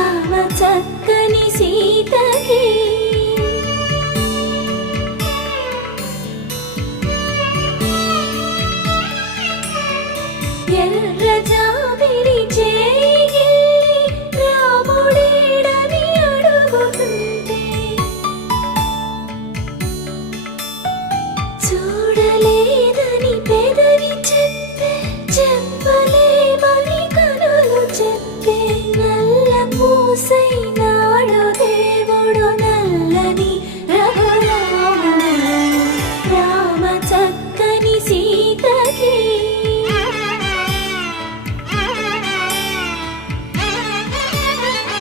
రామ చక్కని సీతకి ఎర్ర జాబిలి చేయి రాముడేడని అడుగుతుంటే చూడలేదని పెదవి చెప్పే చెప్పలేమని కనులు చెప్పే నల్ల పూసై